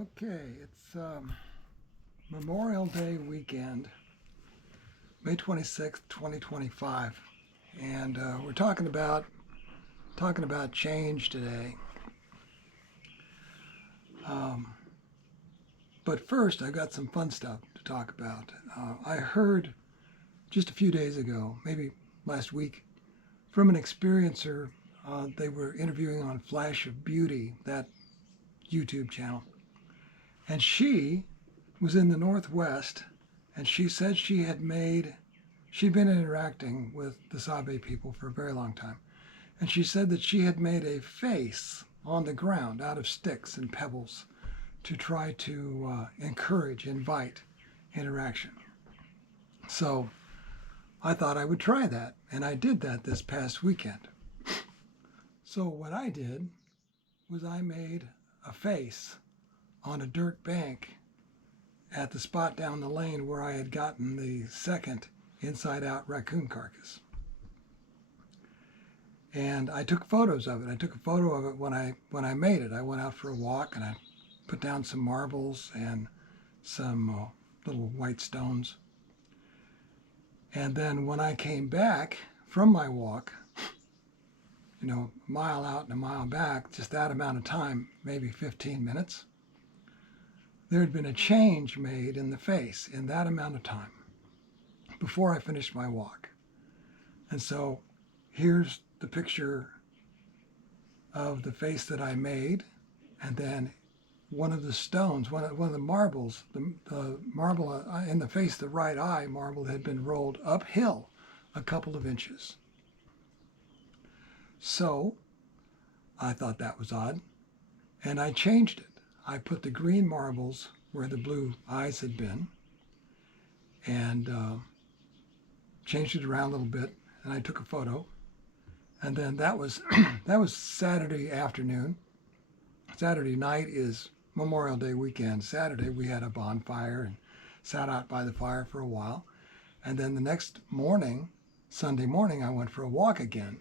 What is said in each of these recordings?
Okay, it's Memorial Day weekend, May 26th, 2025, and we're talking about change today. Um, but first, I've got some fun stuff to talk about. I heard just a few days ago, maybe last week, from an experiencer. They were interviewing on Flash of Beauty, that YouTube channel, and she was in the Northwest, and she said she'd been interacting with the Sabe people for a very long time. And she said that she had made a face on the ground out of sticks and pebbles to try to invite interaction. So I thought I would try that, and I did that this past weekend. So what I did was I made a face on a dirt bank at the spot down the lane where I had gotten the second inside-out raccoon carcass. And I took photos of it. I took a photo of it when I made it. I went out for a walk and I put down some marbles and some little white stones. And then when I came back from my walk, a mile out and a mile back, just that amount of time, maybe 15 minutes, there had been a change made in the face in that amount of time before I finished my walk. And so here's the picture of the face that I made, and then one of the stones, one of the marbles, the marble in the face, the right eye marble, had been rolled uphill a couple of inches. So I thought that was odd, and I changed it. I put the green marbles where the blue eyes had been, and changed it around a little bit, and I took a photo. And then that was Saturday afternoon. Saturday night is Memorial Day weekend. Saturday we had a bonfire and sat out by the fire for a while. And then the next morning, Sunday morning, I went for a walk again.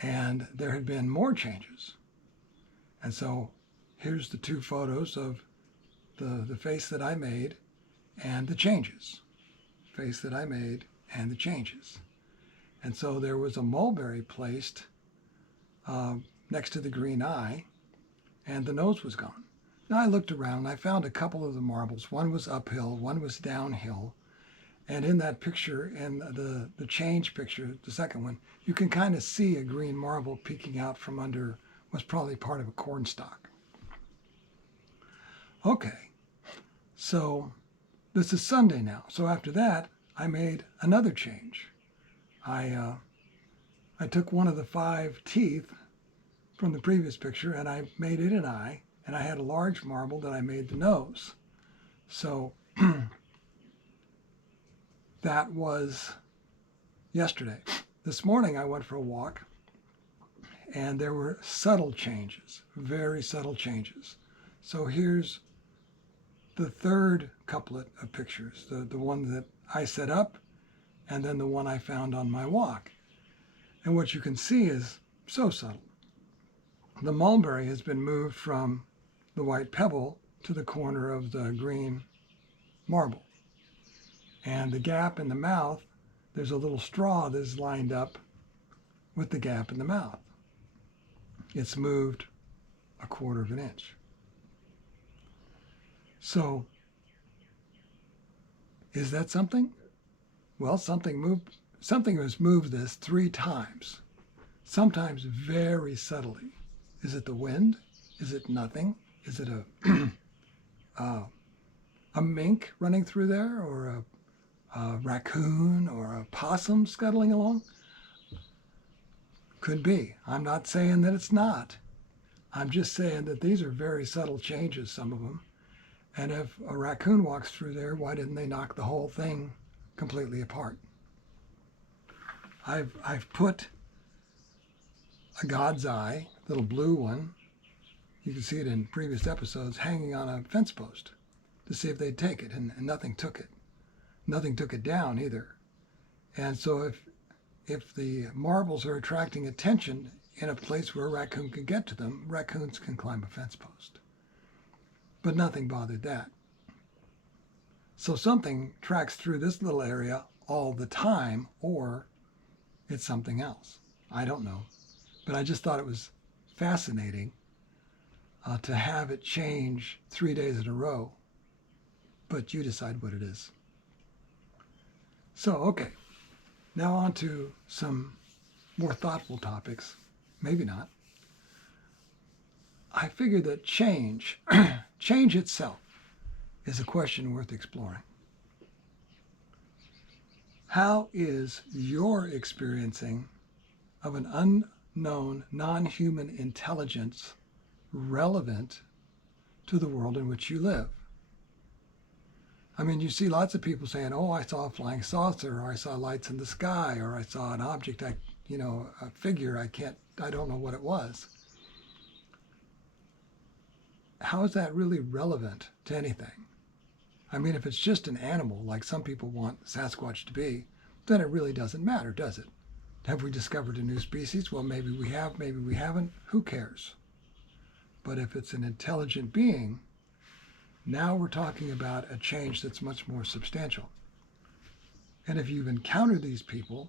And there had been more changes. And so here's the two photos of the face that I made and the changes. Face that I made and the changes. And so there was a mulberry placed next to the green eye, and the nose was gone. Now I looked around and I found a couple of the marbles. One was uphill, one was downhill. And in that picture, in the change picture, the second one, you can kind of see a green marble peeking out from under what's probably part of a cornstalk. Okay, so this is Sunday now. So after that, I made another change. I took one of the 5 teeth from the previous picture and I made it an eye, and I had a large marble that I made the nose. So that was yesterday. This morning I went for a walk and there were subtle changes, very subtle changes. So here's the third couplet of pictures, the one that I set up, and then the one I found on my walk. And what you can see is so subtle. The mulberry has been moved from the white pebble to the corner of the green marble. And the gap in the mouth, there's a little straw that is lined up with the gap in the mouth. It's moved a quarter of an inch. So, is that something? Well, something has moved this 3 times, sometimes very subtly. Is it the wind? Is it nothing? Is it a mink running through there, or a raccoon, or a possum scuttling along? Could be. I'm not saying that it's not. I'm just saying that these are very subtle changes, some of them. And if a raccoon walks through there, why didn't they knock the whole thing completely apart? I've put a God's eye, little blue one, you can see it in previous episodes, hanging on a fence post to see if they'd take it, and nothing took it. Nothing took it down either. And so if the marbles are attracting attention in a place where a raccoon can get to them, raccoons can climb a fence post. but nothing bothered that. So something tracks through this little area all the time, or it's something else. I don't know. But I just thought it was fascinating to have it change 3 days in a row. But you decide what it is. So, okay. Now on to some more thoughtful topics. Maybe not. I figured that change itself, is a question worth exploring. How is your experiencing of an unknown non-human intelligence relevant to the world in which you live? I mean, you see lots of people saying, oh, I saw a flying saucer, or I saw lights in the sky, or I saw an object, a figure, I don't know what it was. How is that really relevant to anything? I mean, if it's just an animal, like some people want Sasquatch to be, then it really doesn't matter, does it? Have we discovered a new species? Well, maybe we have, maybe we haven't. Who cares? But if it's an intelligent being, now we're talking about a change that's much more substantial. And if you've encountered these people,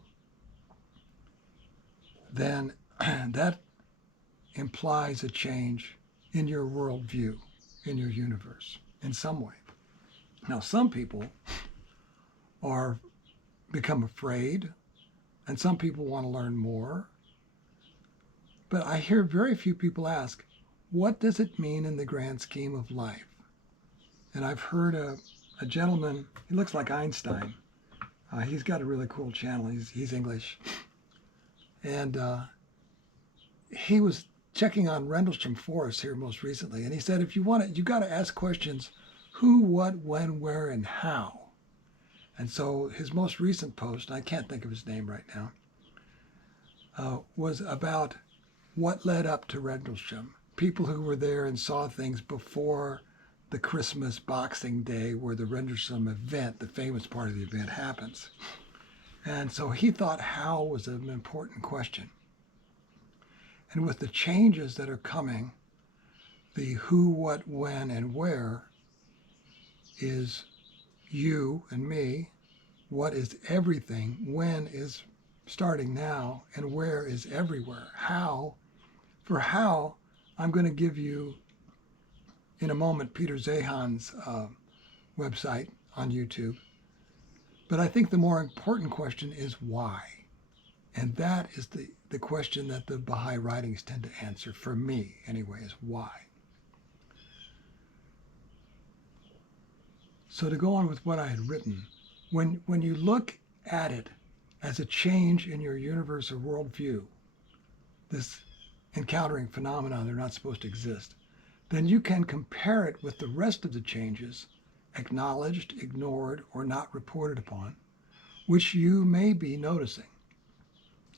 then that implies a change in your worldview, in your universe, in some way. Now, some people become afraid, and some people want to learn more. But I hear very few people ask, what does it mean in the grand scheme of life? And I've heard a gentleman, he looks like Einstein. He's got a really cool channel. He's English. And he was checking on Rendlesham Forest here most recently. And he said, if you want it, you got to ask questions, who, what, when, where, and how. And so his most recent post, I can't think of his name right now, was about what led up to Rendlesham. People who were there and saw things before the Christmas Boxing Day where the Rendlesham event, the famous part of the event, happens. And so he thought how was an important question. And with the changes that are coming, the who, what, when, and where is you and me. What is everything? When is starting now, and where is everywhere? How? For how, I'm going to give you, in a moment, Peter Zahan's website on YouTube. But I think the more important question is why. And that is the question that the Bahai Writings tend to answer, for me anyway, is why. So to go on with what I had written, when you look at it as a change in your universe or worldview, this encountering phenomena that are not supposed to exist, then you can compare it with the rest of the changes, acknowledged, ignored, or not reported upon, which you may be noticing.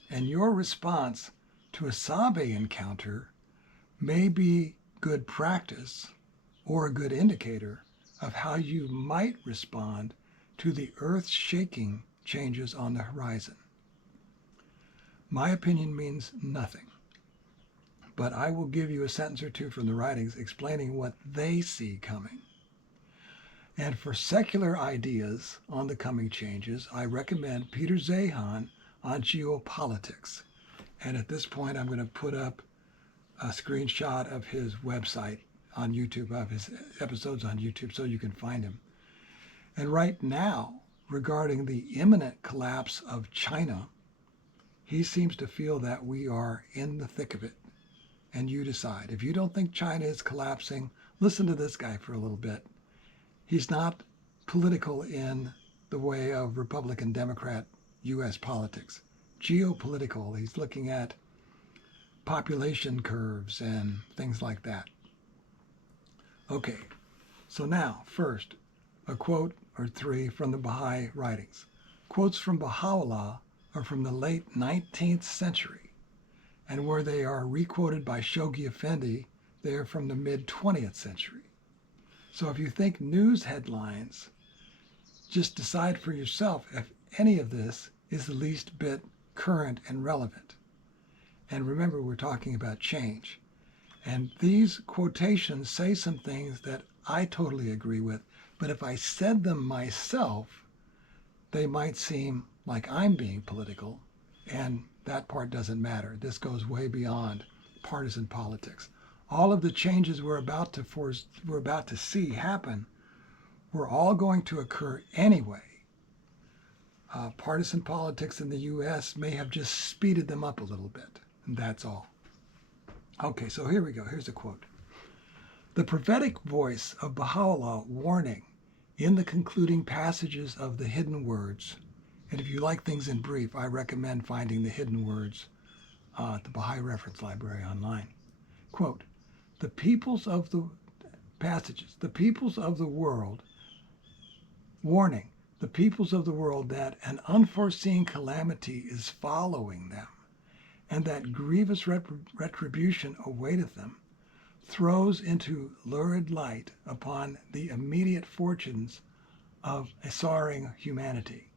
And your response to a Sabe encounter may be good practice or a good indicator of how you might respond to the earth-shaking changes on the horizon. My opinion means nothing, but I will give you a sentence or two from the writings explaining what they see coming. And for secular ideas on the coming changes, I recommend Peter Zahan on geopolitics. And at this point, I'm going to put up a screenshot of his website on YouTube, of his episodes on YouTube, so you can find him. And right now, regarding the imminent collapse of China, he seems to feel that we are in the thick of it. And you decide. If you don't think China is collapsing, listen to this guy for a little bit. He's not political in the way of Republican, Democrat, U.S. politics. Geopolitical, he's looking at population curves and things like that. Okay, so now, first, a quote or three from the Bahai Writings. Quotes from Baha'u'llah are from the late 19th century, and where they are requoted by Shoghi Effendi, they are from the mid-20th century. So if you think news headlines, just decide for yourself if any of this is the least bit current and relevant. And remember, we're talking about change. And these quotations say some things that I totally agree with, but if I said them myself, they might seem like I'm being political, and that part doesn't matter. This goes way beyond partisan politics. All of the changes we're about to see happen were all going to occur anyway. Partisan politics in the U.S. may have just speeded them up a little bit, and that's all. Okay, so here we go. Here's a quote. The prophetic voice of Baha'u'llah warning in the concluding passages of the hidden words, and if you like things in brief, I recommend finding the hidden words at the Bahai Reference Library online. Quote, the peoples of the world, warning the peoples of the world that an unforeseen calamity is following them, and that grievous retribution awaiteth them, throws into lurid light upon the immediate fortunes of a sorrowing humanity.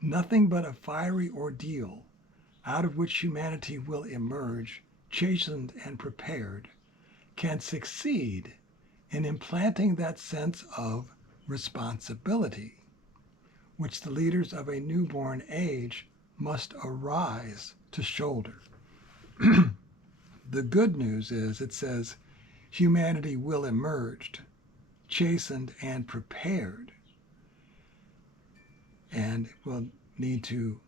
Nothing but a fiery ordeal out of which humanity will emerge, chastened and prepared, can succeed in implanting that sense of responsibility which the leaders of a newborn age must arise to shoulder. The good news is, it says, humanity will emerge, chastened and prepared, and will need to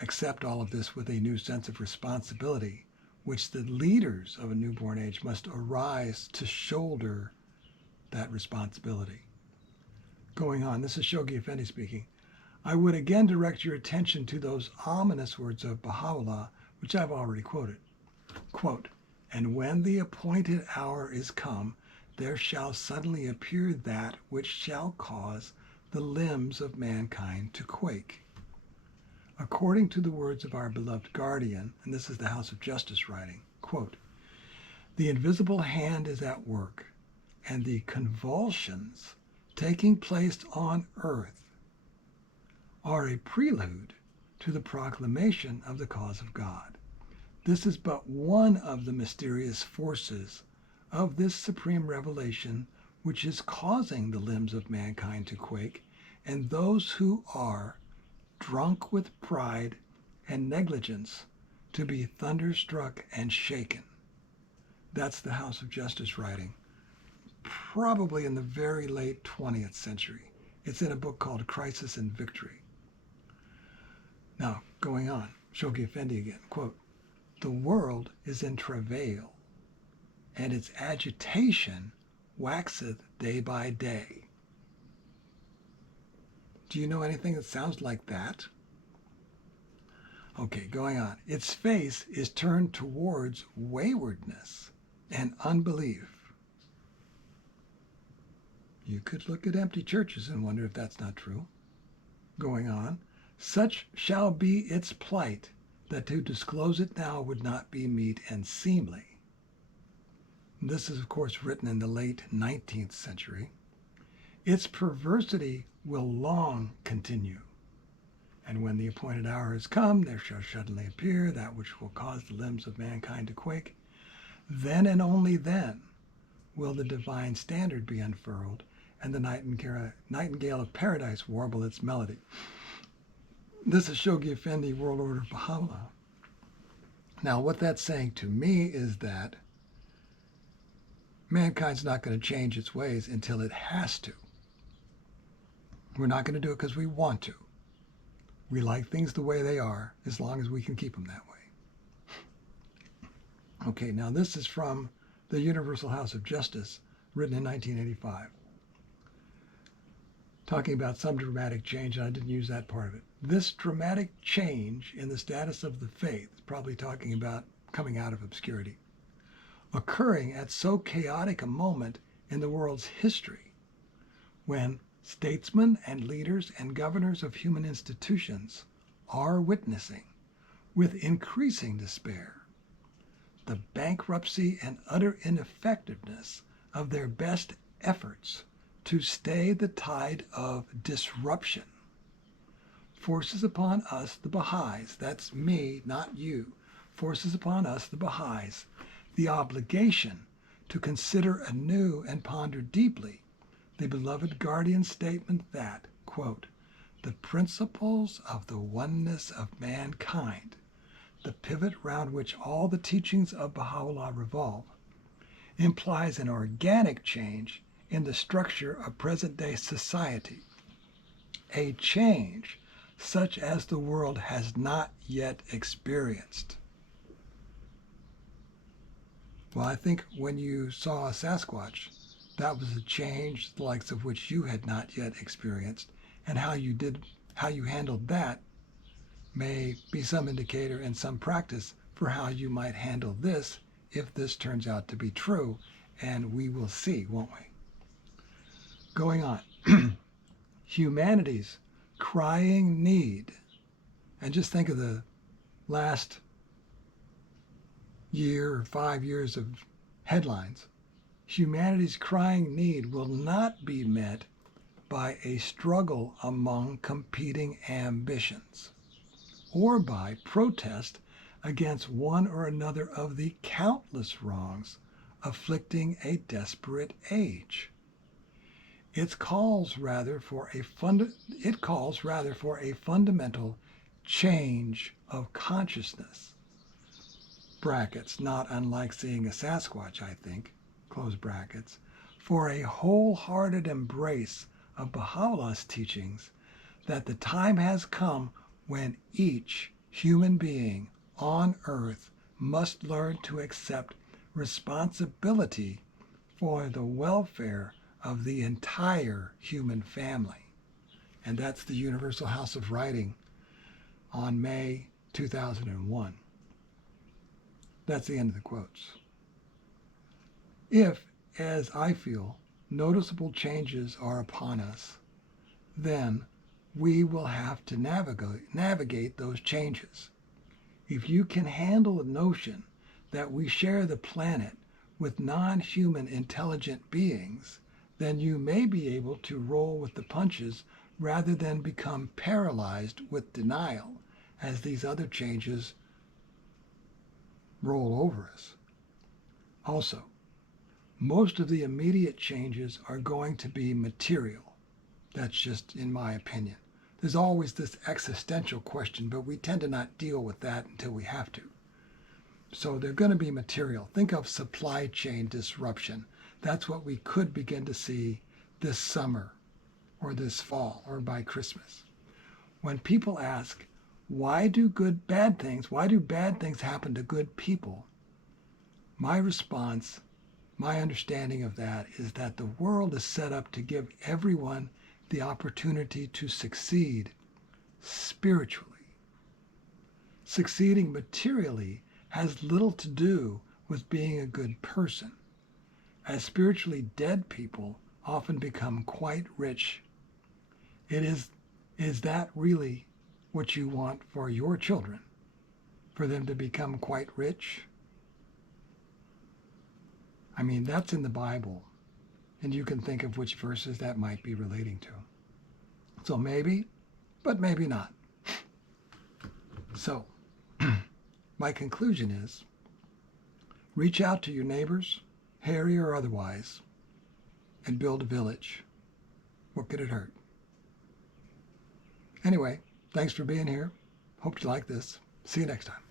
accept all of this with a new sense of responsibility, which the leaders of a newborn age must arise to shoulder that responsibility. Going on, this is Shoghi Effendi speaking. I would again direct your attention to those ominous words of Baha'u'llah, which I've already quoted. Quote, and when the appointed hour is come, there shall suddenly appear that which shall cause the limbs of mankind to quake. According to the words of our beloved guardian, and this is the House of Justice writing, quote, the invisible hand is at work, and the convulsions taking place on earth are a prelude to the proclamation of the cause of God. This is but one of the mysterious forces of this supreme revelation which is causing the limbs of mankind to quake, and those who are drunk with pride and negligence to be thunderstruck and shaken. That's the House of Justice writing, probably in the very late 20th century. It's in a book called Crisis and Victory. Now, going on, Shoghi Effendi again, quote, the world is in travail, and its agitation waxeth day by day. Do you know anything that sounds like that? Okay, going on. Its face is turned towards waywardness and unbelief. You could look at empty churches and wonder if that's not true. Going on. Such shall be its plight, that to disclose it now would not be meet and seemly. This is, of course, written in the late 19th century. Its perversity will long continue. And when the appointed hour is come, there shall suddenly appear that which will cause the limbs of mankind to quake. Then and only then will the divine standard be unfurled, and the nightingale of paradise warble its melody. This is Shoghi Effendi, World Order Baha'u'llah. Now, what that's saying to me is that mankind's not going to change its ways until it has to. We're not going to do it because we want to. We like things the way they are, as long as we can keep them that way. Okay, now this is from the Universal House of Justice, written in 1985. Talking about some dramatic change, and I didn't use that part of it. This dramatic change in the status of the faith, probably talking about coming out of obscurity, occurring at so chaotic a moment in the world's history, when statesmen and leaders and governors of human institutions are witnessing, with increasing despair, the bankruptcy and utter ineffectiveness of their best efforts to stay the tide of disruption, forces upon us, the Baha'is, that's me, not you, forces upon us, the Baha'is, the obligation to consider anew and ponder deeply the beloved guardian statement that, quote, the principles of the oneness of mankind, the pivot round which all the teachings of Baha'u'llah revolve, implies an organic change in the structure of present-day society, a change such as the world has not yet experienced. Well, I think when you saw a Sasquatch, that was a change the likes of which you had not yet experienced, and how you handled that may be some indicator and some practice for how you might handle this if this turns out to be true, and we will see, won't we? Going on. Humanity's crying need, and just think of the last year or 5 years of headlines. Humanity's crying need will not be met by a struggle among competing ambitions or by protest against one or another of the countless wrongs afflicting a desperate age. It calls rather for a fundamental change of consciousness. Brackets, not unlike seeing a Sasquatch, I think, close brackets, for a wholehearted embrace of Baha'u'llah's teachings that the time has come when each human being on earth must learn to accept responsibility for the welfare of the entire human family. And that's the Universal House of Writing on May 2001. That's the end of the quotes. If, as I feel, noticeable changes are upon us, then we will have to navigate those changes. If you can handle the notion that we share the planet with non-human intelligent beings, then you may be able to roll with the punches rather than become paralyzed with denial as these other changes roll over us. Also, most of the immediate changes are going to be material. That's just in my opinion. There's always this existential question, but we tend to not deal with that until we have to. So they're going to be material. Think of supply chain disruption. That's what we could begin to see this summer or this fall or by Christmas. When people ask, why do bad things happen to good people? My response, my understanding of that is that the world is set up to give everyone the opportunity to succeed spiritually. Succeeding materially has little to do with being a good person, as spiritually dead people often become quite rich. Is that really what you want for your children? For them to become quite rich? I mean, that's in the Bible, and you can think of which verses that might be relating to. So maybe, but maybe not. So, my conclusion is, reach out to your neighbors, hairy or otherwise, and build a village. What could it hurt? Anyway, thanks for being here. Hope you like this. See you next time.